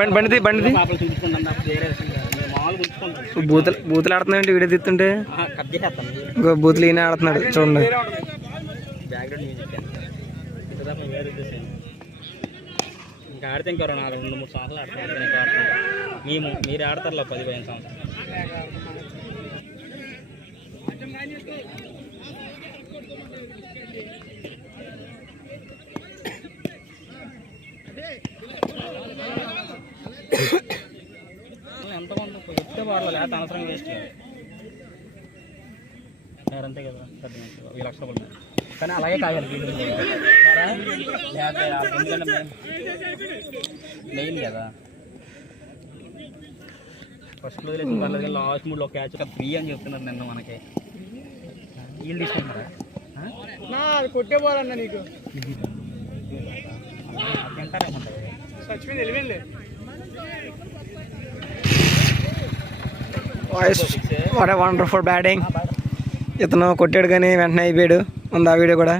బండిది బండిది బూతులు ఆడుతున్నాయండి వీడియో తీస్తుంటే. ఇంకో బూతులు ఈయన ఆడుతున్నాడు చూడండి. ఇంకా ఆడితే ఇంకా 2-3 సంవత్సరాలు ఆడతాం. మీరు ఆడతారులో 10-15 సంవత్సరాలు. ఎంతమంది చెప్తే వాళ్ళు లేకపోతే అనవసరంగా వేస్ట్ చేయాలి. అంతే కదా, 10 లక్షల రూపాయలు. కానీ అలాగే కావాలి మెయిన్ కదా. ఫస్ట్ వదిలేసి పర్లేదు కానీ లాస్ట్ మూడ్లో క్యాచ్ ఫ్రీ అని చెప్తున్నారు నిన్న మనకి. వీళ్ళు తీసుకుంటారా కొట్టే పోవాలన్నా నీకు వాట్ ఏ వండర్ఫుల్ బ్యాటింగ్. ఇతను కొట్టాడు కానీ వెంటనే అయిపోయాడు. ఉంది ఆ వీడియో కూడా.